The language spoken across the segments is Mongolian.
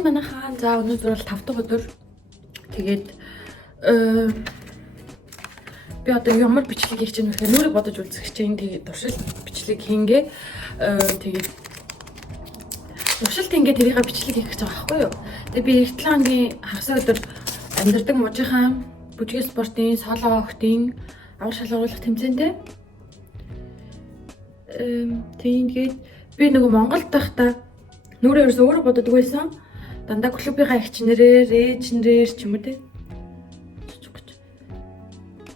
Сайн манайхаа. За өнөөдөр бол 5 дахь өдөр. Тэгээд би одоо ямар бичлэг хийж байгаа вэ? Нүрийг бодож үзэх чинь тэгээд туршил бичлэг хийнгээ. Тэгээд туршилт ингээд тэрийг бичлэг хийх гэж байгаа байхгүй юу? Тэгээд би 7 хоногийн хагас өдөр амьдардаг мужийнхаа бүжгийн спортын соло охтын авар шалгаруулах тэмцээнтэй. Тэгээд би нөгөө Монголд байхдаа нүрээ ерөөсөө өөрөө боддог байсан. Дандаа клубийнхаа эгчнэрээр, ээжнэрээр ч юм уу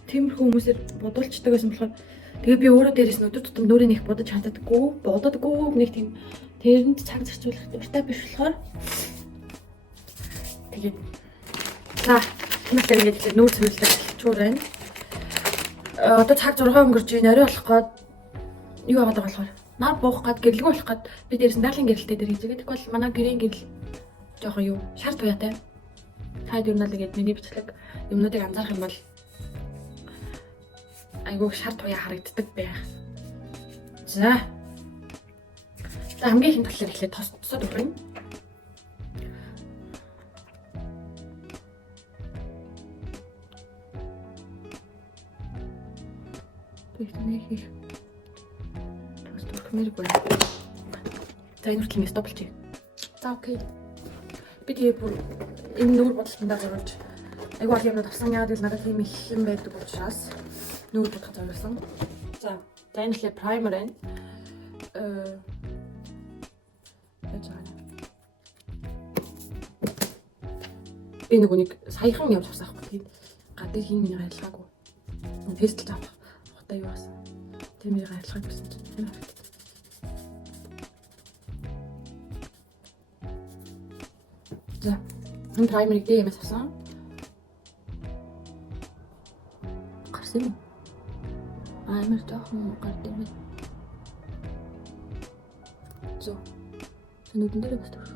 тиймэрхүү хүмүүсээр бодуулцдаг байсан болохоор тэгээ би өөрөө дээрээс нь өдөр тутам нүрээ нэг бодож ханддаггүй, боддоггүй нэг тийм тэрэнд цаг зарцуулах дуртай биш болохоор тэгээд за хүмүүс тэгээд нүүр цэвэрлэх чуур байна. Одоо цаг 6 өнгөрч байна. Орой болох гээд юу аваад байгаа болохоор нар буух гээд гэрэлгүй болох гээд би дээрээс нь даалын гэрэлтэй дээр хийжээ. Тэгэхгүй бол манай гэрийн гэрэл жоохон юу шар туяатай. Хаад юу нэгээд миний бичлэг юмнуудыг анзаарах юм бол айгуу шар туяа харагддаг байх. За хамгийн их талаар эхлээд тосцоод өгнө. Тэгний хийх. Тосцох мэрэг байна. За энэ хүртэл нэс доблч. За окей. Би тэгээ бүр энэ нүур бодлолтондоо зориулж айгуу олон юмнууд авсан. Яагаад гэвэл надад тийм их юм байдаг учраас нүур бодлоход зориулсан. За энэ хэлээ праймер байна. Би нэг саяхан явж авсан байхгүй. Тэгээд гадаа хин миний харилцаагүй. Фестивал авах хата юу асан. Тэр миний харилцааг гэсэн чинь. За энэ праймерыг дэмэс авсан. Гарсан юм. Амар жоохон гардаг юм. Зөө. Нүдэн дээр бас төрөх.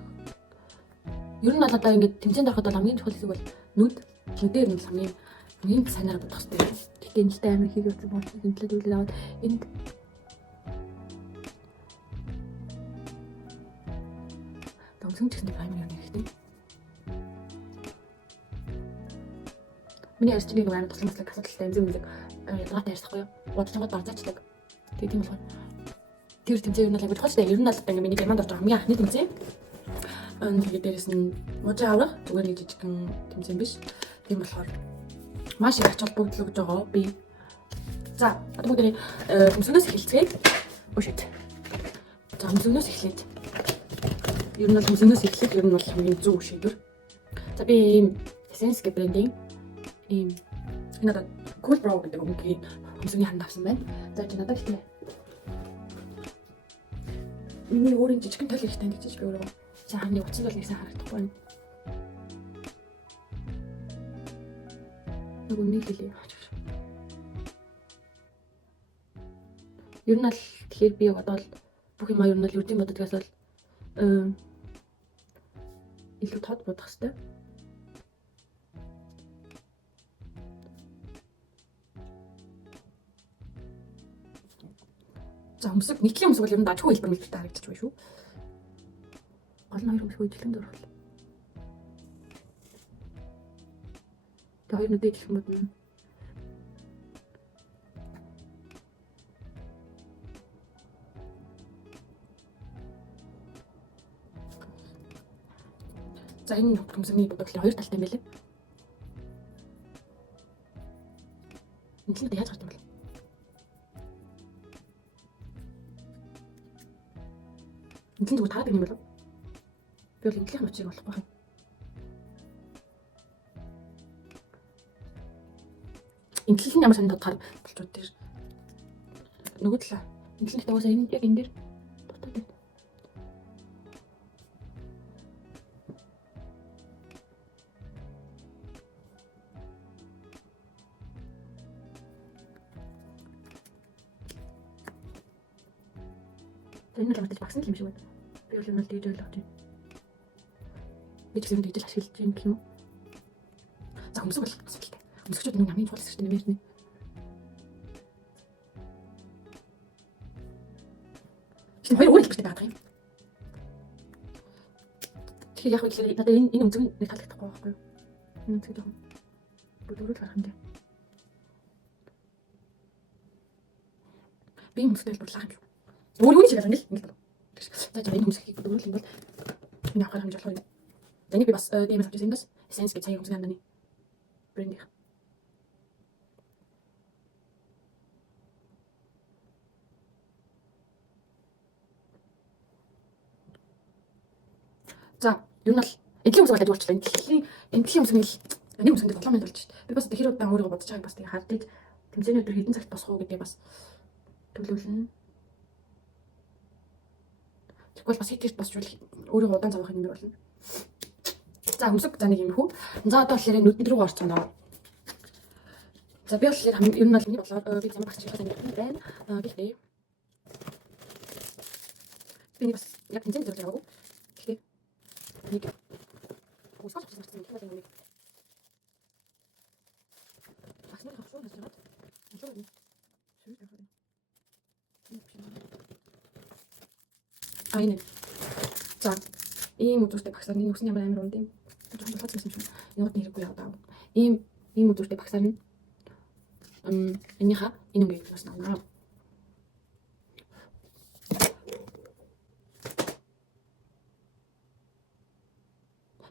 Ер нь бол одоо ингээд тэмцээнд ороход бол хамгийн чухал хэсэг бол нүдээр нь хамгийн санаараа бодох хэрэгтэй. Тэгтээ энэ ч амар хийх юм бол тэмцэлд үйл аваад энд томсон ч гэсэн праймер юм хэрэгтэй. Миний арьс чинь нэг амар туслах асуудалтай эмзэг мэлэг ядгаатай арьсахгүй юу? Бодцонгод барзаачдаг. Тэгээ тийм болохоор тэр тэмцээн юу нэг бодхолтой. Ер нь бол ингээ миний германд орж байгаа хамгийн анхны тэмцээн. Тэгээд дээрэс нь мужийн аврах зүгээр нэг жижигхэн тэмцээн биш. Тийм болохоор маш их ач холбогдол өгж байгаа би. За одоо бүгд төмсгнөөс эхэлцгээе. Өөшөд. За төмсгнөөс эхлээд. Ер нь бол төмсгнөөс эхлэх ер нь бол хамгийн зөв шийдвэр. За би ийм Essence брендинг ийм энэ одоо Cool Brow гэдэг өнгийн хөмсгний ханд авсан байна. За чи надад ихтэй. Миний өөрийн жижигхэн тал их танд гэж би өөрөө. За ханы утсанд бол нэг сайн харагдахгүй байна. Нөгөө нэг хэлээ. Ер нь л тэгэхээр би бодвол бүх юм ер нь л үрдийн боддгоос бол илүү тод бодох хэрэгтэй. За өмсөг нийтлийн өмсөг бол ер нь дажгүй хэлбэр мэлбэртэй харагдаж байна шүү. Гол нь хоёр өмсөг үйлчлэгэнд орвол. Тэгээ хоёр нүдээ гэх юм бодно. За энэ өмсөний бодлого хоёр талтай юм байлээ. Энэ л яаж гарч юм бэ? Энд зүгээр таардаг юм болов. Би бол энэлийн мөчийг болохгүй юм. Энэлийн ямар сонд бодохоор болчууд дээр нөгөө талаа. Энэлийн таваас энэ яг энэ дээр дутаад байна. Энэ л батал багсан юм шиг байна. Би бол энэ л дийж ойлгож байна. Би ч гэсэн дийж ашиглаж байна гэх юм уу? За өмсөг бол асуудалтай. Өмсгчүүд нэг хамгийн чухал хэсэг нэмэрнэ. Хоёр өөр хэлбэртэй байдаг юм. Тэгэхээр яг үгээр надад энэ өнцөг нэг таалагдахгүй байхгүй юу? Энэ өнцөг жоохон бүрдүүрэл гарах юм дээ. Би энэ өнцгтэй бодлоо юм шүү. Өөрөө үний чигээр ингэ л. За энэ өнцгийг бүрдүүрэл юм бол энэ авах хэмжээ болох юм. За энийг би бас DM-с авчихсан юм бас Essence гэж сая өнцгийн амданы брэнд. За, ер нь бол эдлийн өмсөг ажиж болчихлоо. Эдлийн өмсөг нэг өмсөнд 7 минут болж шүү дээ. Би бас тэр удаан өөрийгөө бодож байгааг бас тэгээ хардаж тэмцээний өдөр хэдэн цагт босох уу гэдгийг бас төлөвлөнө. Тэгвэл бас хитэд босчвол өөрийгөө удаан зовох юм болно. За, өмсөг за нэг юм хүү. За одоо болохоор нүдэнд рүү орч байгаа. За би болохоор ер нь бол миний бодлоор би замын багш хэлэх юм байна. Гэхдээ би бас яг тэмцээний зөвлөж байгаагүй. Гэхдээ нэг усгаж авсан юм байна. Ахнаа хавцаа гэж байна. Шууд Айне. За ийм өдөртэй багсаар нэг үсний ямар амар унд юм. Жоохон болооч юм шиг. Нууд нэргүй яваа. Ийм өдөртэй багсаар нь энийхээ энэ үнгийг бас навнаа.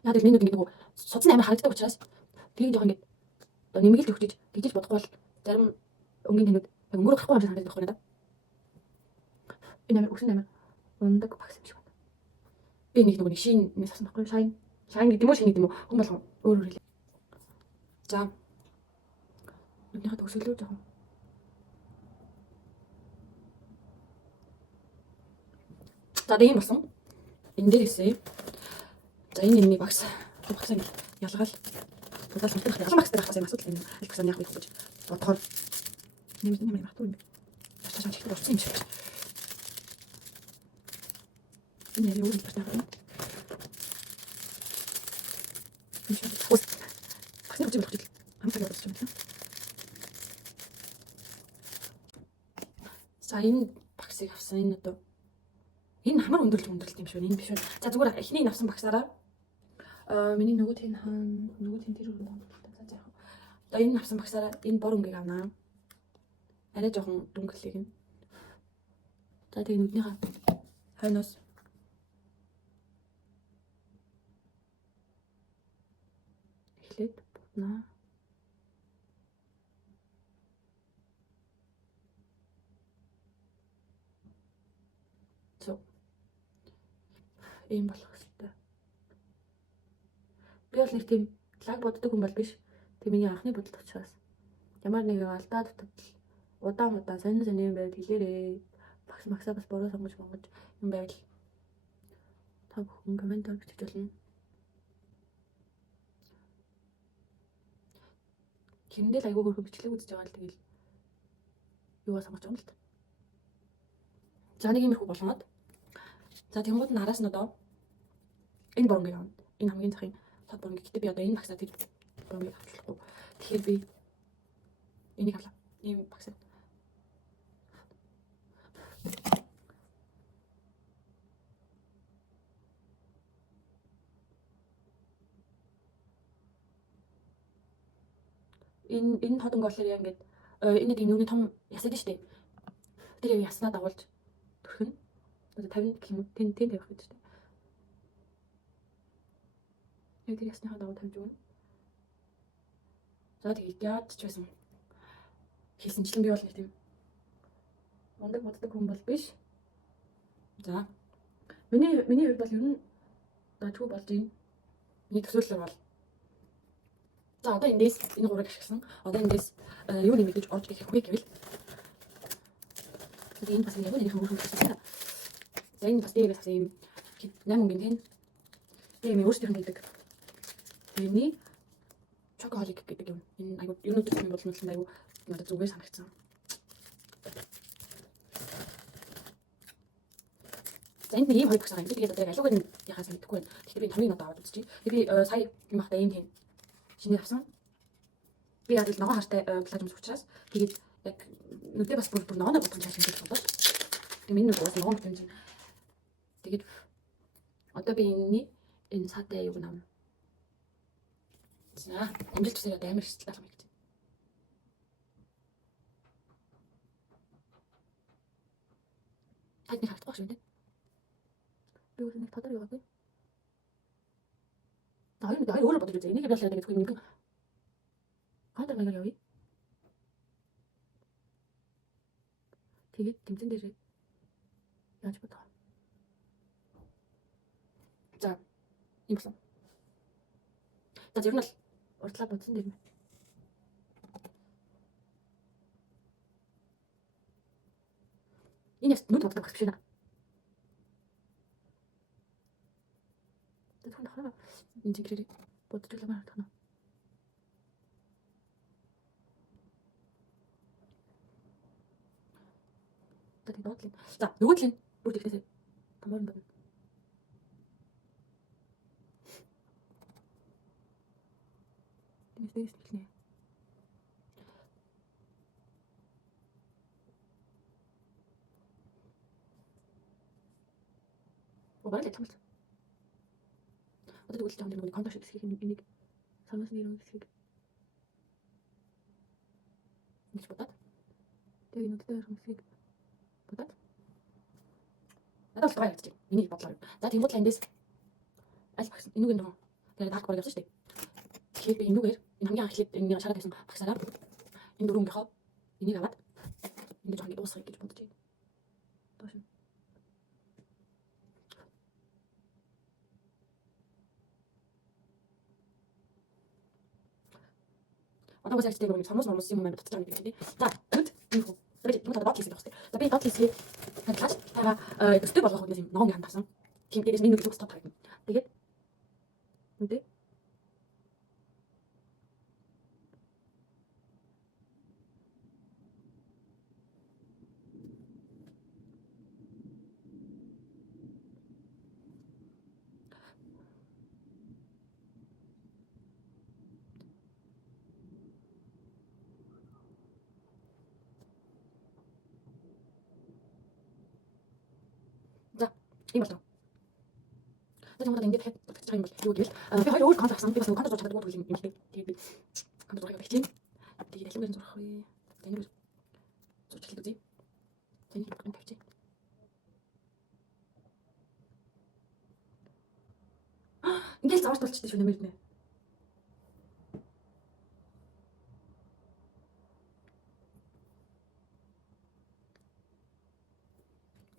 Надад миний нэг судсан амар харагддаг учраас тэрийг жоохон ингэ нэмэгэл төгтөж тэгжиж бодохгүй бол зарим өнгийн тэнүүд өнгөрөх гарахгүй юм шиг санагдаж байна. Энэ амар үсэн амар ундаг багс юм шиг байна. Би нэг шин нэг сасан байхгүй шайн гэдэг юм уу шин гэдэг юм уу хүн болгоо өөр хэлээ. За өнөөхөө төгсөлөө жоохон за ийм болсон. Энэ дээр хэсэ. За энэ нэг багс багсаа ялгаал. Удаа сонсох ялган багс дээр авах юм асуудал юм. Аль багсаа яг мэдгүй гэж бодохоор нэмэр нэмэр матур юм. Ташаа чихтэй орсон юм шиг. Энэ яг юу юм бэ? Ус. Багсны үгүй болох гэж амтаа явуулж байна. За энэ багсыг авсан энэ одоо энэ хамар өндөрлөлт юм шиг байна. Энэ биш үү? За зүгээр эхний авсан багсаараа миний нөгөө тэн тэр өрөнд за яг. Одоо энэ авсан багсаараа энэ бор өнгийг авнаа. Арай жоохон дүнгэлийг нь. За тэгээ нүднийхээ хойноос эхлээд бутнаа. Ийм болох хэрэгтэй. Би бол нэг тийм лаг боддог хүн бол биш. Тэг миний анхны бодол учраас ямар нэг алдаа дутагдал удаан сонин юм байвал хэлээрээ. Багс максаа бас бороо сонгож юм байвал та бүхэн комментээр бичиж болно. Хэрэндээ л айгүй хөрхө бичлэг үзэж байгаа л тэгэл юугаа сонгож байгаа юм л та. За нэг иймэрхүү болгоод за тэнгууд нь араас нь одоо энэ боронгийг авна. Энэ хамгийн захын тод боронг. Гэтэ би одоо энэ багсаа тэр боронгийг авчлахгүй. Тэгэхээр би энийг авлаа. Ийм багсаа. Энэ тод өнгө болохоор яа ингээд энэ тийм нүуний том ясаад штэ. Тэр яг яснаа дагуулж төрхөн. Одоо 50 гэх юм уу? Тэн тавих гэж штэ. Яг тэр ясныхаа дагуу тавьж өгнө. За тэгээд яаж ч байсан хэлсэнчлэн би бол нэг тийм мундаг боддог хүн бол биш. За миний хувьд бол ер нь дажгүй болж юм. Миний төсөөлөл бол за одоо эндээс энэ гурыг ашигласан. Одоо эндээс юу нэмэгдэж орж ирэх үгүй гэвэл тэгээд энэ бас яг нэг юм хэлсэн. За энэ бас дээрээс авсан юм 8 өнгийн тэн. Тэгээ миний өөрсдийнх нь гэдэг. Тэний чоколик гэдэг юм. Энэ айгуу юунууд юм бол нь айгуу надад зүгээр санагдсан. За энэ нэг юм хоёр багс байгаа юм. Тэгээд одоо алууг нь яхаа санагдахгүй байна. Тэгэхээр би томыг одоо аваад үзчихье. Тэгээд би сая юм ахтай энэ тэн шинээр авсан. Би яг л ногоон хартай плаж юмс учраас тэгээд яг нүдээ бас бүр ногооны бодгон чааш ингэж бодоод. Тэгээд миний нүд бас ногоон юм чинь. Тэгээд одоо би энэний Энэ саатай юг нам. За, амжилт хүсье амар хэсэг талах юм гэж. Тань нэг хатгах шүү дээ. Би өөр нэг тодор яваагүй. Хоёр өөрөөр бодож үзье. Энийг яагаад гэдэг вэ? Нэг хатар маягаар явъя. Тэгээд тэмцэн дээр яаж бодох. За, юм болсон. За, ер нь л уртлаа бодсон дээр нь. Энэ яст нүд боддог гэж байна. Тэгвэл хаа энэ зэгрээ бодож ламаар тана. Тэгээд бодлоо. За, нөгөө талын бүр тэгтээсээ томор бодно. Тэгээс хэлнэ. Бараг л юм. Одоо тэгвэл жоохон нэг контакт хэсгийг энийг санаас нэрэн хэсгийг нэг бодоод тэгээ нүдтэй харах хэсгийг бодоод надад бол гайхаж байна. Энийг бодлоо. За тэгвэл эндээс аль багс энүүг нөө тэгээ дарк бараг явсан шүү дээ. Тэгэхээр би энүүгээр энэ хамгийн анхлээд энэ шараад байсан багсараа энэ дөрөнгийнхоо энийг аваад ингэж жоохон дуусгах гэж бодож байна. Доош нь. Одоо бас яг тийм нэг сормос юм байна бодож байгаа юм тийм. За, тэгвэл энэ хөө. Тэгээд энэ дот хийх хэрэгтэй. За би дот хийхээ хадлаач тага өстэй болгох үгнээс юм ногоон хандсан. Тийм дээрээс минь нэг зүг стоп хайгна. Тэгээд үдээ. Ийм болов. Тэгээд юм ингээд дахиж байгаа юм бол юу гэвэл би хоёр өөр конт авсан. Би бас нэг конт зурж чаддаг юм хэлдэг. Тэгээд би конт зурхыг бичиж. Тэгээд алимэр зурх вэ? Тэнийг зурж хэлдэг үү? Тэнийг конт тавьчих. Ингээд заварт болчихсон шүү нэмэр нэ.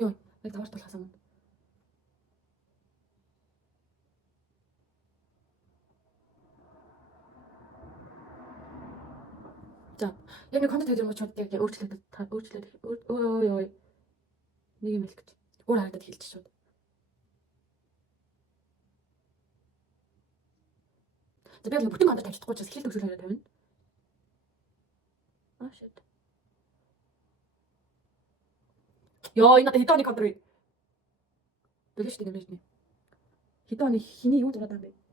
Йоо, яг заварт болохсан юм. За, яг нэг контент тавьж чууд яг өөрчлөлт өө нэг юм хэлэх гэж. Өөр харагдаад хэлчих шууд. За би яг бүтэн контент тавьж чадахгүй ч бас хэлт өсгөл хараа тавина. Аа shit. Йоо, энэ надад хэдэн оны контент вэ? Дөлөж штэ нэмэрч нэ. Хэдэн оны хиний юу зураад байгаа юм бэ?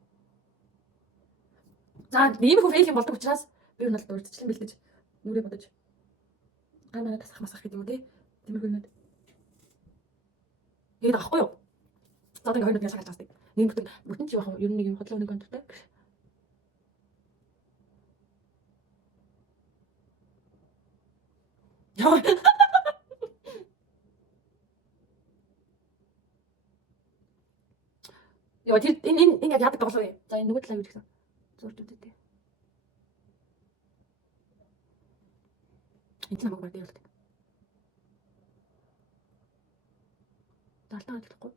За, ийм хөө фейл юм болдог учраас би юу надад урдчлан бэлдэж нүрээ бодож манай тасах масах гэдэг юм уу те. Тиймэрхүү юмуд. Тэгээд авахгүй юу? За одоо хоёр нүдээ шалгаж байгаа. Нэг бүтэн чи яах вэ? Ер нь нэг юм хотлоо нэг контенттай. Яа. Яа тэр энэ яг яадаг болов вэ? За энэ нөгөө талаа юу гэсэн. Зурж үзээ. Энэ намайг баг дээр болдог. Далтаа хэлэхгүй.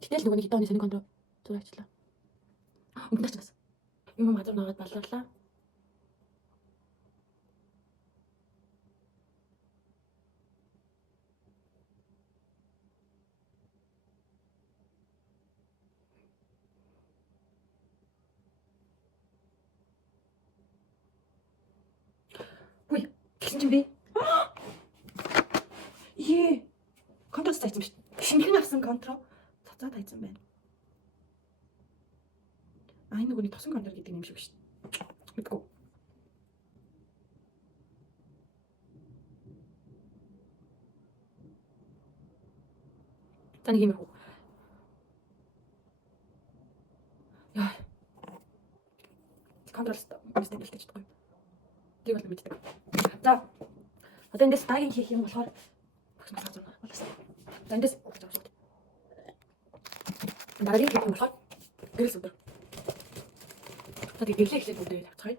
Гэтэл нөгөө нэг хэдэн оны сони контро зураачлаа. Өмнөч бас. Юм газар наагаад балларлаа. Ой, гэсэн чинь би. Ее. Контро цаасан биш. Шинхэн авсан контро цацаад хайсан байна. Энэ нөгөө нэг тосон контро гэдэг юм шиг биш. Мэдгүй. За нэг юм хөө. бол өстэй гэлтэй чадахгүй. Тийг бол мэддэг. За. Одоо эндээс дараагийн хийх юм болохоор багш малгай зурна болоосаа. За эндээс дараагийн хийх юм болохоор гэрэл өдөр. За тийм гэрлээ эхлээд бүгдээ тавцгаая.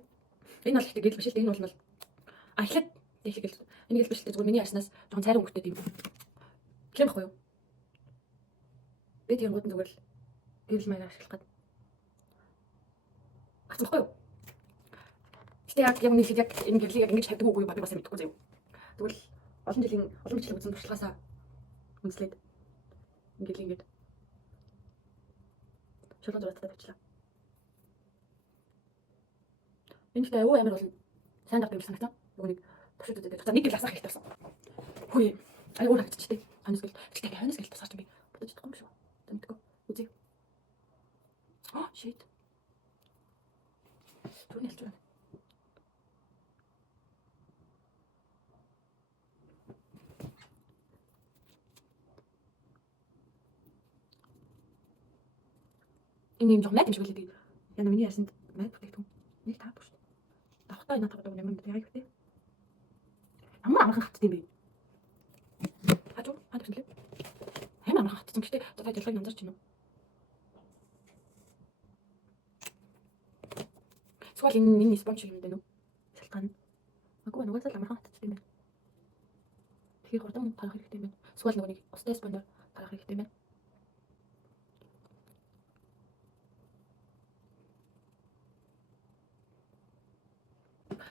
Энэ бол ихтэй гэрэл биш л энэ бол эхлээд гэл. Энэ гэл биш л зүгээр миний яснаас жоохон цайран өнгөтэй тийм. Гэм баггүй юу? Би тийм гууд зүгээр л гэрэл маягаар ашиглах гээд. Ацсан баггүй юу? Гэтэ яг энэ гэрлийг яг ингэж тавьдаг үгүй ба би бас мэдэхгүй заяа. Тэгвэл олон бичлэг үзэн туршлагаасаа үнслээд ингээд л ингээд шулуун зурагтай тавьчлаа. Энэ ихтэй аюу амар болно. Сайн дагдаг юм санагдсан. Нөгөө нэг туршид үзээд за нэг гэл асах хэрэгтэй болсон. Хөөе. Аюу харагдчихтэй. Ханаас гэл. Гэтэ ханаас гэл тусгаач би бодож чадахгүй юм шүү. За мэдгүй. Үзье. Shit. Түүний хэлж байна. Энэ юм жоо мэд юм шиг үлээдэг. Яна миний ясанд мэд бүтээгдэхүүн. Нэг таадаг шүү. Давхтаа энэ таадаг юм бэ? Яг үгүй. Ямар амархан хатд юм бэ? Хажуу хаад гэсэн лээ. Амар амархан хатсан гэхдээ за ялгыг анзарч байна уу? Эсвэл энэ спонж юм дээ нү? Шалтгаан. Агуу нугасаа амархан хатчихсан юм байна. Тэгэхээр хурдан гарах хэрэгтэй юм байна. Эсвэл нөгөө нэг устай спонжоор гарах хэрэгтэй юм байна.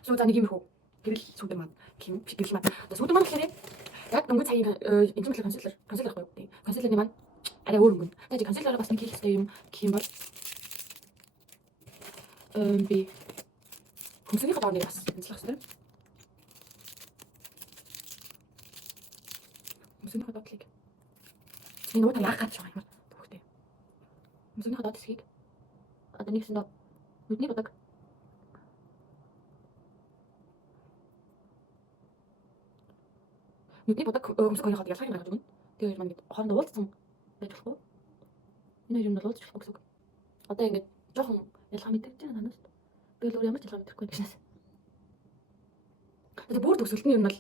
Сүү за нэг юм хөө. Гэрэл сүүдэр маань гэрэл маань. Сүүдэр маань гэхээр яг өнгө цагийн инженер консилер байхгүй юу? Консилерны маань арай өөр өнгө. Тэгээд консилераа бас нэг хийх хэрэгтэй юм гэх юм бол би хүнсний хадаа нэг бас онцлох хэрэгтэй. Хүнсний хадаатлыг энэ уу яах гэж байгаа юм бэ? Хүнсний хадаа тэсгийг одоо нэгсэн доо нүдний бодог нүдний бодог өмсгөний хад ялгыг гаргаж өгнө. Тэгээд маань ингэ хоорондоо уулзсан байж болохгүй. Энэ юм бол уулзах болохгүй гэсэн үг. Одоо ингэ жоохон ялгаа мэдэрч байгаа танаас. Би л өөр ямар ч ялгаа мэдрэхгүй гэснээс. Тэгээд бүр төсөлтний юм бол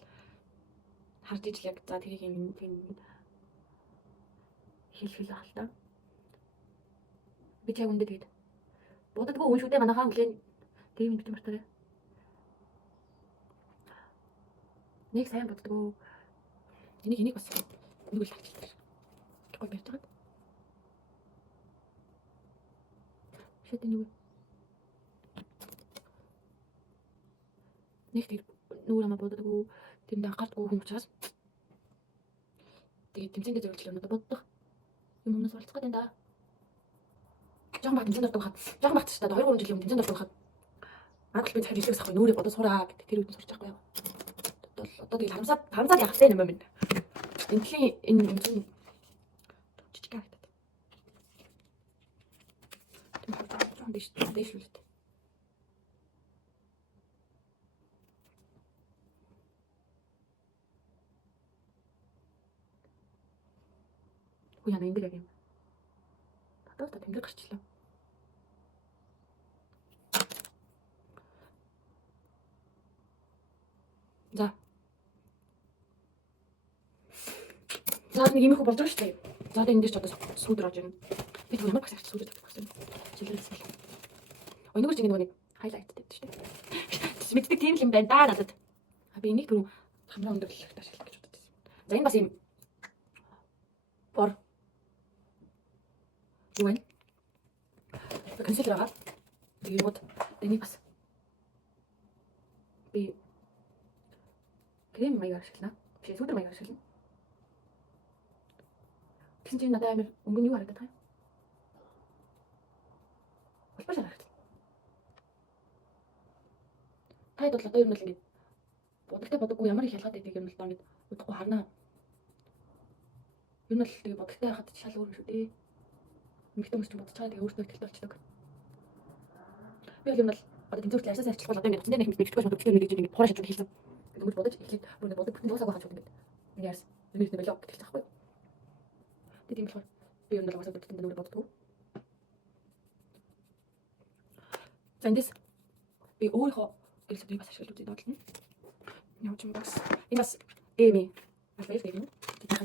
харж ижил яг за тэрийг ингэ тийм хэлхэл ахал та. Би чаг үндэ тэгээд боддоггүй үн шүдэ манайхаа хүлээн тийм юм битмартаа. Нэг сайн боддоггүй. Энийг бас нэг л харчихлаа. Гой барьж байгаа. Шэт нэг. Нэг тэр нүүр ама боддоггүй. Тэнд анхаардаггүй хүн учраас. Тэгээд тэмцээндээ зөвлөлт юм надад боддог. Юм өмнөөс болцох гэдэг да. Жаахан баг тэмцээнд ордог хаад. Жаахан багт ч та 2 3 жилийн өмнө тэмцээнд ордог хаад. Агт би цахим жилээс авах нүрээ бодож сураа гэдэг тэр үдэн сурч байгаа юм. Одоо тэгэл харамсаад явах юм байна. Энэлийн энэ юм чинь жижиг харагдаад. Тийм дэш үлдээ. Хүү яна энэ яг юм. Одоо тэмдэг гарчлаа. За. За нэг юм их болж байгаа шүү дээ. За энэ дээр ч одоо сүүдэр орж ирнэ. Би түр ямар багсаач сүүдэр тавьчих гэсэн. Жилээс. Өнөөгч ингэ нэг хайлайт тавьдаг шүү дээ. Мэддэг тийм юм байна да надад. Би энийг түр хамраа өндөрлөх ашиглах гэж боддог. За энэ бас юм бор. Юу вэ? Консилер байгаа. Тэгээд вот энийг бас би крем маягаар ашиглана. Би сүүдэр маягаар ашиглана. Тэгсэн чинь надад амар өнгө нь юу харагдаад байгаа юм? Улбаш харагдав. Тайд бол одоо юм л ингэ бодогтой бодоггүй ямар их ялгаад байдаг юм л доо ингэ удахгүй харнаа. Юм л тэгээ бодогтой байхад шал өөр юм шүү дээ. Мэгтэй хүмүүс ч бодож байгаа тэгээ өөртөө ихтэй болчихдог. Би бол юм бол одоо тэмцээнт ярьсаас арчлахгүй одоо ингэ утсан дээр нэг мэдчихгүй бодогтой мэдээж ингэ хуурай шатууд хэлсэн. Тэгвэл бодож эхлээд бүр бодог бүтэн дуусаагүй хаач гэдэг. Ингэ ярьсан. Нэрнэ болоо гэж хэлсэн байхгүй. Тийм болохоор би юм бол уусаа бүтэн дээр боддог. За эндээс Би өөрийнхөө гэрэлтийг бас ашиглаж үзье доотлно. Явж юм бас. Энэ бас эми. Албайл гэх юм. Тэгэх.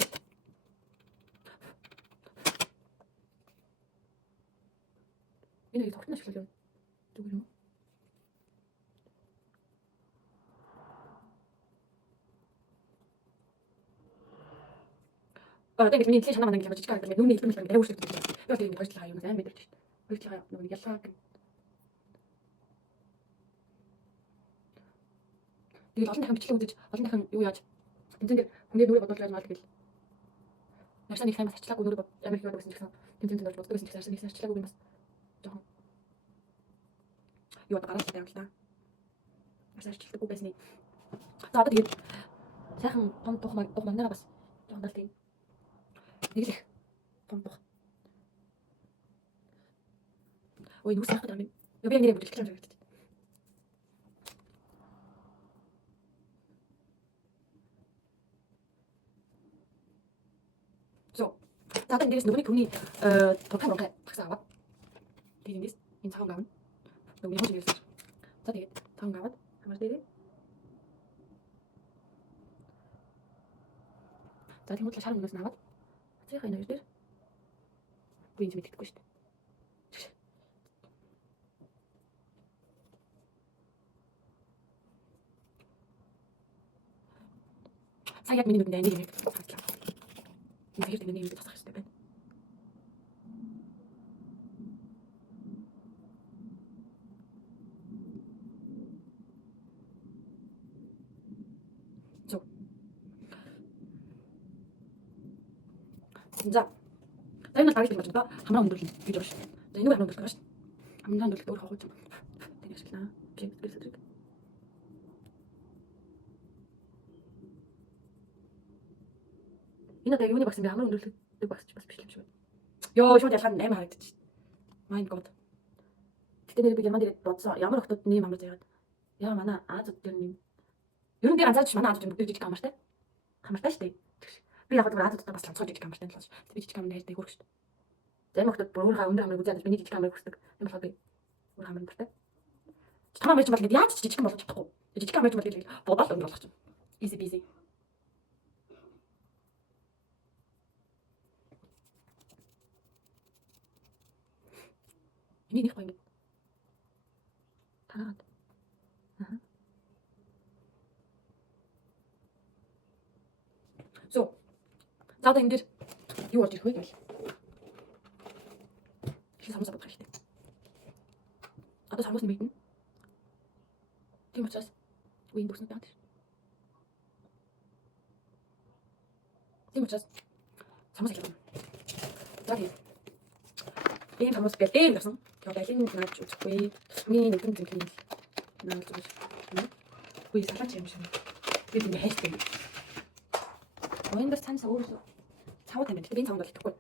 Энэ их тогтно ашиглаж байна. Зүгээр юм. Тэгээд миний хэлсэн санаа маань ингэж байгаа гэдэг. Нүуний хэлбэр мэлбэр арай өөрчлөгдөж байна. Би одоо ингэ хоёрчлаа юм сайн мэдэрч байна. Хоёрчлаа нөгөө ялгаа гэх. Тэгээд олон дахин бичлэг үзэж олон дахин юу яаж тэмцэн дээр хүнээр нүрээ бодуулж байгаа гэл. Нарсаа нэг сайн бас арчлаагүй нүрээ бод Америк яваад гэсэн чинь тэмцэн дээр боддог гэсэн чинь нарсаа нэг сайн арчлаагүй юм бас жоохон юу гараад байгаа юм л да. Нарсаа арчилдаггүй байсны. За одоо тэгээд сайхан том тух магнаа бас жоохон дал тийм. Нэг л их том тух. Ой нүс сайхан юм. Яг яг нэрээ бүжиглэж байгаа юм шиг. So, за одоо эндээс нөгөөний түүний програм руу тагсаа аваад тэгээд эндээс энэ цагаан гавна нөгөөний хожиг ярьсан. За тэгээд цагаан гаваад хамар дээрээ. За тийм үл шаран өмнөөс наваад цэхаа энэ хоёр дээр би энэ мэддэхгүй шүү дээ. За яг миний нүдэнд энийг хардлаа. Энэ хоёр дээр нэг тасах хэрэгтэй байна. So. За. Энэ тарих юм байна. Хамраа өндөрлөн гэж байна шүү. За энэ хамраа өндөрлөх шүү. Хамраа өндөрлөх өөр хавууч юм. Тэнийг ашиглаа. Би гэрэлтэй. Энэ одоо юуны багс юм бэ? Хамраа өндөрлөдөг багс бас биш юм шиг байна. Йоо, шууд ялхан 8 харагдчих. My god. Гэтэ нэр би Герман дээр бодсон. Ямар охтод нэм амар заяад. Яа манай Азууд дээр нэм. Ерөн би ганцаарч манай Азууд бүгд жижиг хамартай. Хамартай шүү дээ. Би яг л Азуудтай бас ланцгой жижиг хамартай л болж. Би жижиг хамар хайртай хөрөх шүү дээ. Зарим охтод бүр өөр өндөр хамрыг үзээд миний жижиг хамрыг хүсдэг. Тийм болохоор би өөр хамар дуртай. Тамаа мэрч бол яаж жижиг болгож чадахгүй. Жижиг хамрыг бол тэгэл бодол өндөр болгох юм. Easy peasy. Энийг нэг гоё юм. Танаад. So. За одоо энэ дээр юу орж ирэх вэ гэвэл. Их самсаа бодох хэрэгтэй. Одоо самсаа мэднэ. Тийм учраас үеийн бүснэ байна. Тийм учраас самсаа хийх юм. За тийм. Энэ самсаа бэлэн гэсэн. Тэгээд алин наач үзэхгүй. Миний нэг юм тийм наач үзэж. Үгүй салаач юм шиг. Би энэ хайртай. Ондор цаанаас өөрөө цавд юм байна. Би цавд болтоггүй.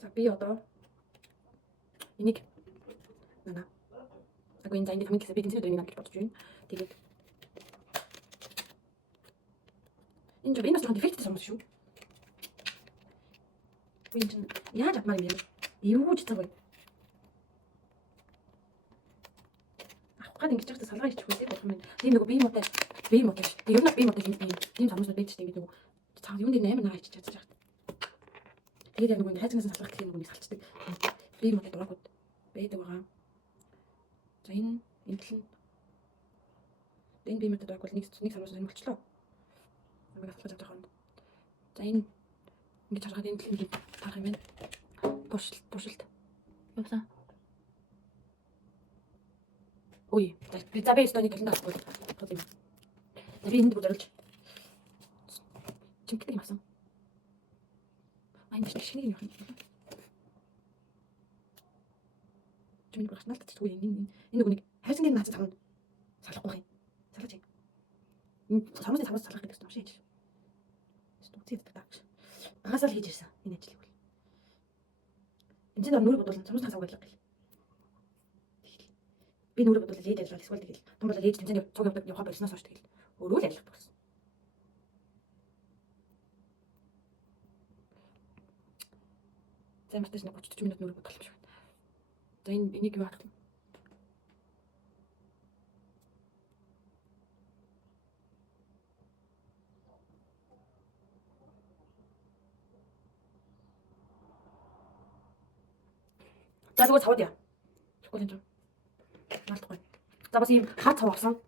За би одоо энийг нана. Агуу энэ зайны хамгийн би тэнцэнэ дөрмийн гэж бодож байна. Тэгээд энэ жоо энэ бас жоохон дефекттэй самс шүү. Би энэ яаж авмаар юм бэ? Эвгүүж цаг бай. Авахад ингэж яхад салгаа хийчихгүй байх юм. Тийм нөгөө бие мотай. Ер нь бие мотай тийм самсууд байдчихтэй гэдэг нөгөө цаа юунд дээр амар наагч чадчих жахт. Тэгээд яг нөгөө хайцнаас салгах гэх юм нэг салцдаг. Би мотой дургууд байдаг байгаа. За энэ тал нь энэ би мотой дургууд нэг самсаас сонирхолчлоо. Намайг асуулж байгаа юм. За энэ ингэж харахад энэ тал нь харах юм байна. Туршилт. Явсан. Ой, за би стоны талд авахгүй. За би энд бүр зориулж чимхтэй юм асан. Айн биш шинийг юм. Чимээ бүр хатналт тэггүй энэ нөгөө нэг хайсан дээр наац цавна салахгүй юм. Салаач. Самсаа самсаа салах гэдэг юм шиг. Стуцид гэдэг. Багасаа л хийж ирсэн энэ ажлыг бол. Энд чинь нүрэг бодвол самсаа хасаа байлаа гэл. Би нүрэг бодвол ээж ажиллах эсвэл тэгэл том бол ээж тэмцээний цуг явах болсноос хойш тэгэл өөрөө л ажиллах болсон. За мартаж нэг 30 40 минут нүрэг бодох юм шиг байна. За энийг юу харах вэ? За зүгээр цаваад яа. Шоколад юм. Наалтгүй. За бас ийм хаа цав авсан.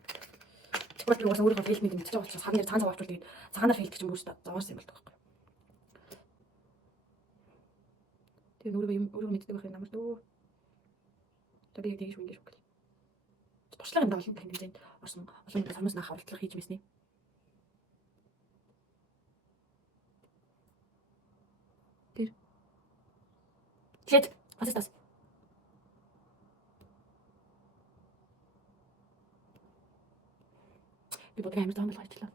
Шоколад би угаасаа өөрийнхөө фейлд мэдэн мэдчихэж байгаа учраас хагнаар цаан цав авчвал тэгээд цагаанаар фейлд гэж юм шүү дээ. Заваарсан юм болдог байхгүй. Тэгээд өөрөө мэддэг байх юм амар дөө. Тэгээд яг тэгж үнгэж шоколад. Туршлага юм даа олон тэмцээнд орсон олон самаас наах оролдлого хийж мэснэ. Тэр. Shit. Was ist das? Би бодож амар таамаг хайчлаа.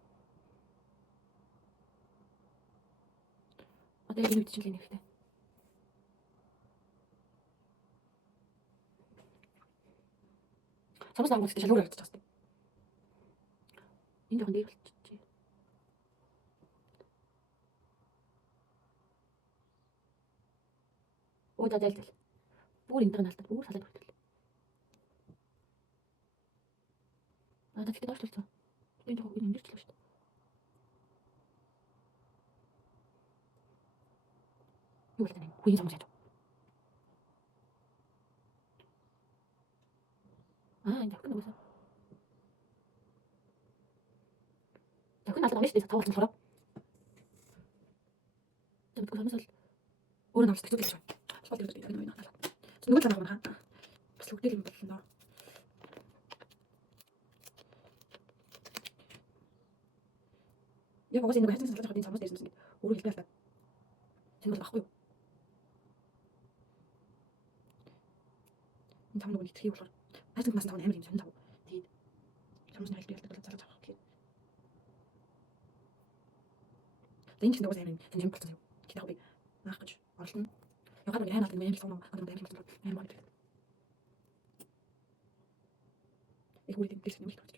Одоо энэ үед чинь л нэхтэй. Самс намгаас ч шалгуур харагдаж байна. Энэ жоохон дээр болчихжээ. Оо дадал. Бүр энэ танаалтад бүр салаад хүртэл. Надад тэгтээ доошлуулсан. Энэ жоохон энэ өндөрчлөө шүү дээ. Юу л тань. Хүйн самс яа. Энэ явах нь үгүй. Явах нь алдаа уншиж тавуулсан болохоор. Тэгвэл самс л өөрөө намс тэгж байна. Албал дээр гэдэг нь байна. Нүгэл санаа байна. Бас үгдэл юм болно. Яг угаасаа нэг хайцсан салж байгаа самс дээрсэн чинь өөрөө хэлбэр таа. Тэнд бол ахгүй юу? Энэ там нүгэл итгэх болохоор хайцсан нас тав амар юм сонь тав. Тэгээд самс нэг хэлбэр таа залж авах гэх. Энэ ч нэг угаасаа амар сонь болсон юм. Гэхдээ би наах гэж оролдоно. Ягаад гэвэл ханаад нэг юм сонно амар юм болсон. Амар байна. Их үгүй тийм тийм юм хэлж байна.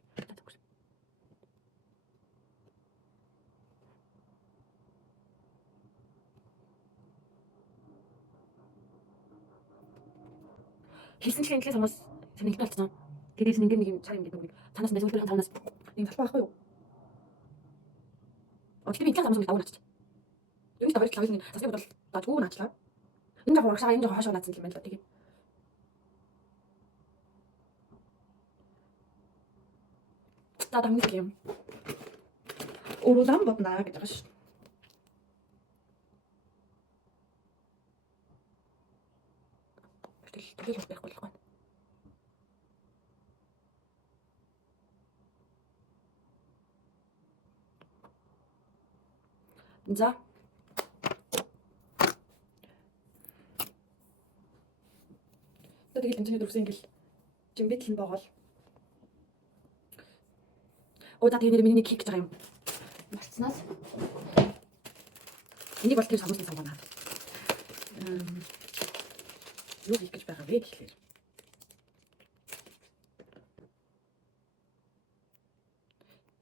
Хэлсэн чинь энэ самаас саний болчихсон. Тэрээс нэг юм цаа юм гэдэг нэг цаанаас нэг зөвлөрийн цаанаас нэг талбай байхгүй юу? Өчигдөр энэ самаас нэг давуу наач. Юу тавьж лавын засны бодол дажгүй наачлаа. Энэ жоо урагшаа энэ жоо хашаа наацсан юм байна л да тэгээд. За дамжих юм. Урулам боднаа гэж байгаа шүү. Тэгэл байхгүй л байна. За. Тэгэл энэ дөрвсөн ингээл жимбит л боогол. Оо за тэгээ миний нэг хийх гэж байгаа юм. Болцноос. Энийг бол тэр самуусны сав байна. Юу хийх гэж байгаа вэ гэхлээр.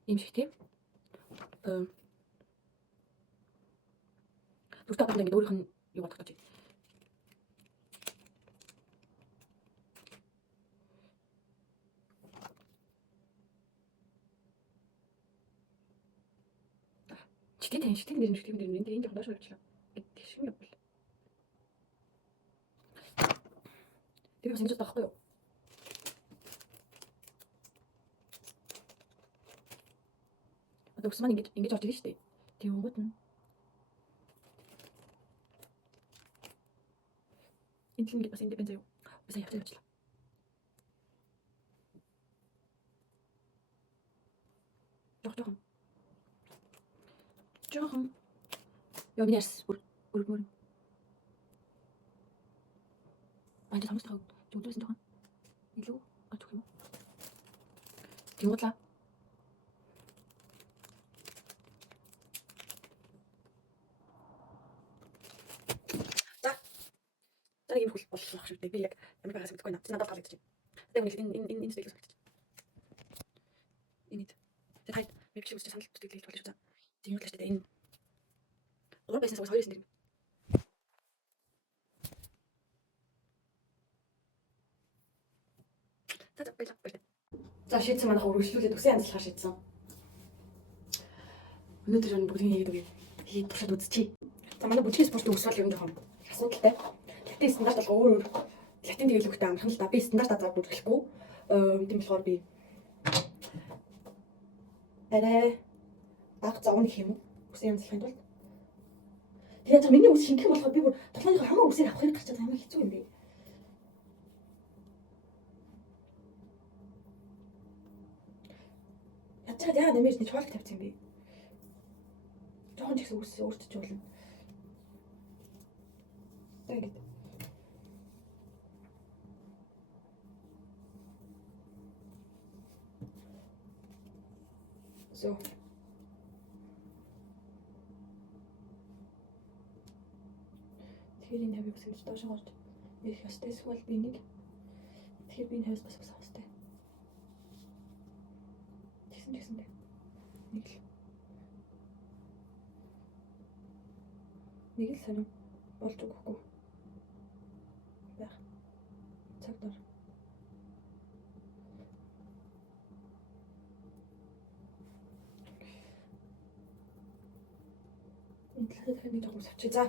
Ийм шиг тийм. Дуртай одоо ингэ өөрийнх нь юу бодох гэж. Шитгэн нэр энэ жоохон доош оруулчлаа. Гэх шиг юм бол. Тэр бас ингэж таахгүй юу? Одоо ус маань ингэж орж ирж штэ. Тийм өнгөт нь. Энэ л ингэ бас энэ бэнзээ юу? Бас явчихлаа. Жоохон. Яа миний арс бүр. Ань самс таг зүгдсэн жоохон. Илүү гацх юм. Тэгвэл За ийм хөл болох шүү дээ. Би яг ямар байгаас мэдгүй байна. Надад таалагдчих. Тэгээд энэ зүйл санагдчих. Энэ тэр хайд би биш үстэй санал бүтэглэж болж байгаа. Тийм л шүү дээ. Энэ гурван байснаас хоёр юм. За шийдсэн манайх үргэлжлүүлээд үсэн янзлахаар шийдсэн. Өнөөдөр энэ бүгдийг хийгээд үгүй. Хийж туршаад үзчихье. За манай бүжгийн спорт өсвөл юм жоохон асуудалтай. Тэгтээ стандарт бол өөр латин тэглэгтэй амархан л да. Би стандарт азаар бүрдүүлэхгүй. Тийм болохоор би арай баг зовно гэх юм уу? Үсээ янзлахын тулд. Тэгээд за миний үс шингэх болохоор би бүр толгойн хамаа үсээр авах хэрэг гарч байгаа юм хэцүү юм бэ. Ячаад яагаад нэмэж нэг чуулга тавьсан юм бэ? Жохон ч ихсэн үс өөртөө болно. Тэгээд so тэгэхээр энэ тавиг үсгэж доош гарч ирэх ёстой. Эсвэл би нэг тэгэхээр би энэ хавьс бас авах ёстой. Тэгсэн нэг л сонирм болж өгөхгүй байх цаг дор. Энэ талаар нэг жоохон савчээ. За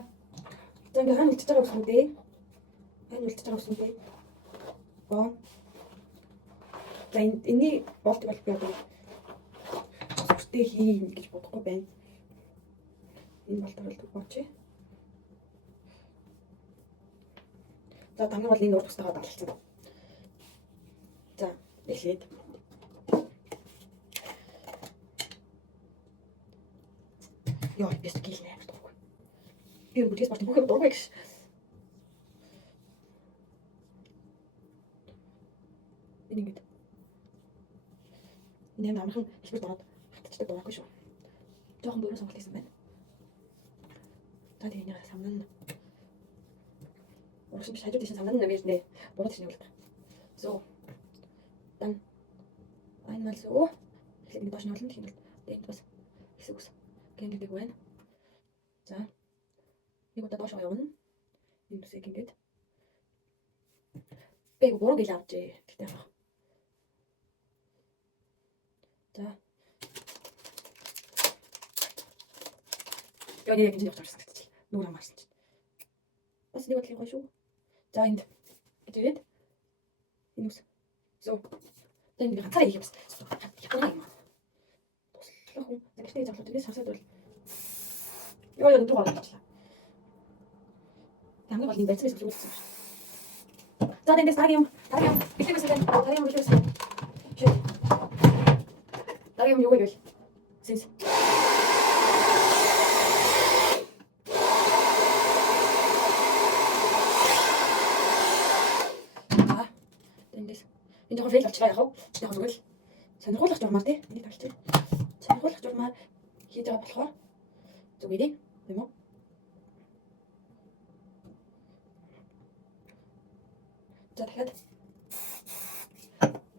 ингээд хань үлдчихэж байгаа юм дээ. Хань үлдчихэж байгаа юм дээ. Боо. За энэний болт бол би одоо сүртэй хий гэж бодохгүй байна. Энэ болтоор л бооч. За хамгийн гол энэ урд тустайгаа даалцсан. За эхлээд ёо бис гил нэ дургүй. Би бүгдээс бат бүхэн дургүй гэж. Энийг энэ амархан хэлбэр дороод хатчихдаг дураагүй шүү. Жохон бүрэн сонголт хийсэн байна. За тийм нэг самнаа. Урагш биш хажууд тийш самнаа нэмэрнэ. Буруу тийш нэг. So дан айнал суу. Хэлний доош нь олон тийм л энд бас хэсэг ус. Гэнгэдэг байна. За нэг удаа доош явна. Энэ үсэг ингээд. Би буруу гэл авчээ. Тэгтээ яах. За. Яг яг энэ явж байгаа гэсэн. Нүур хамаарсан чинь. Бас нэг бодлын гоё шүү. За энд гэдэг энэ үс. So тэн би ганцаараа хийх юм. Японаа юм. Туслах хүн. Тэгтээ залуу тэрээс хасаад бол ёо юу дуугаа болчихлаа. Хамгийн гол энэ байцаас үлдсэн шүү. За тэндээс дараагийн юм бэлтгэсэн байна. Дараагийн юм бэлтгэсэн. Дараагийн юу гэвэл сэнс. Тэндээс энэ жоохон фейл болчихлоо яах вэ? Яг зүгээр л сонирхуулах журмаар тий. Энийг тавьчих. Сонирхуулах журмаар хийж байгаа болохоор зүгээр юм уу? За дахиад.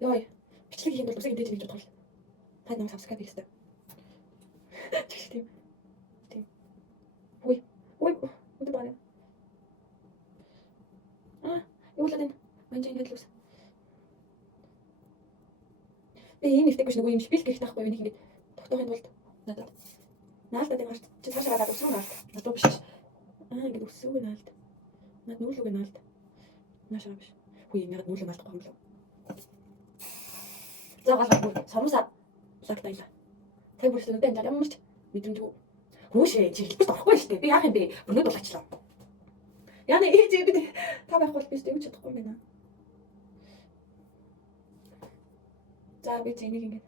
Йой. Бичлэг хийх бол үсэг идэж гэж бодвол. Та намайг subscribe хийх хэрэгтэй. Тийм. Тийм. Ой. Үгүй байна. Юу л энэ? Мань ингэж лус. Би энэ нэвтэхгүй шүү. Нөгөө юм шпил гэх таахгүй нэг ингэ тогтоохын тулд надад. Наалтад энэ гарч чи цаашаа гараад өсрөө наалт. Надад биш. Ингэ өсрөө наалт. Над нүүлүүгээ наалт. Наашаа биш. Хүй яг нүүлээ наалтахгүй юм лөө. За галгүй сармусаа лагтайла. Тэг бүрс нүдэн жаа ямарч мэдрэмжгүй. Хөөшөө чи хэлбэл орохгүй шүү дээ. Би яах юм бэ? Өнөөд болчихлоо. Яна ээж би та байхгүй би ч чадахгүй юм байна. За би зэнийг ингэ.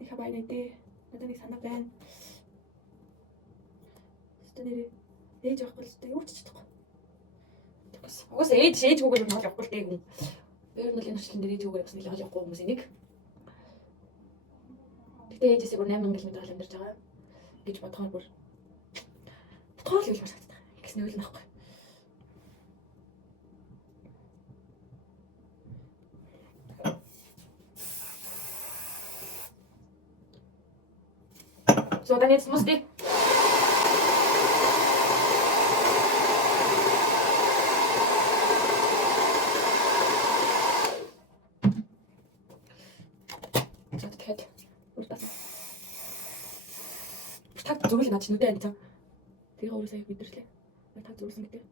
Ich habe eine Idee. Надад нэг санаа байна. Стэнэрээ ээж авахгүй л дээ юу ч чадахгүй. Угаас ээжгүйгээр нь явахгүй л дээ хүн. Өөр нь л энэ хачлан дээр ээжгүйгээр явсан л явахгүй хүмүүс энийг. Гэтэ ээжээсээ бүр 8000 км амьдарч байгаа гэж бодохоор бүр бодохоор л юм санагддаг. Гэсэн үйл нөхгүй. So, dann jetzt musst du. Зүрхэл над чинь үдэ анцаа. Тэгээ өөрөө сайн мэдэрчлээ. Та зүрхсэн гэдэг.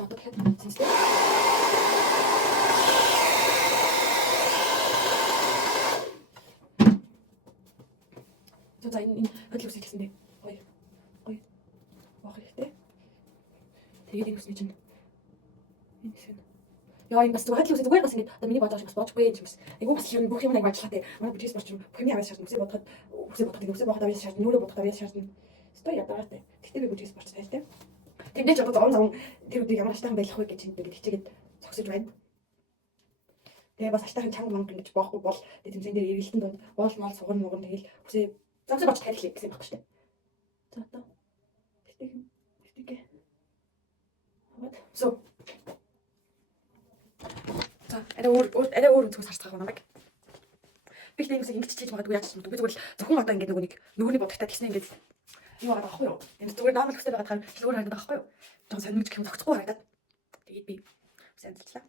За одоо дахиад зинстэй. За энэ хөдөл үсэж гэсэн дээ. Гоё. Баах хэрэгтэй. Тэгээд энэ үсний чинь энэ хэсэг. Яа энэ бас хөдөл үсэж зүгээр бас ингэ одоо миний бодож бас боочгүй юм шиг. Айгу бас юм бүх юм нэг ажиллах те. Манай бүжис борч бүх юмний аваад шаардна. Үсээ бодоход аваад шаардна. Нүрээ бодоход аваад шаардна. Стой ядаагатай. Тэгтээ би бүжис борч тань те. Тэгнэ ч одоо зовон тэр үдийг ямар аштайхан байх вэ гэж ингээд хичээгээд зогсож байна. Тэгээ бас аштайхан чанга манг ингэж боохгүй бол тэгээ тэмцээн дээр эргэлтэн донд боол мал сугар мугар тэгэл үсээ зогсож боч тарих гэсэн юм багш тэ. За одоо тэгтээ. Вот. So. За арай өөр өнцгөөс харцгаах байна баг. Би их юмсыг ингэж чийж магадгүй яаж ч юм. Би зүгээр л зөвхөн одоо ингээд нөгөөний бодогтой тэгснэ ингээд юу байгаа байхгүй юу? Энд зүгээр нормал хөстэй байгаа тахаар зүгээр харагдаад байгаа байхгүй юу? Жон сонирмж гэх юм зогцохгүй харагдаад. Тэгээд би сайн амжилтлаа.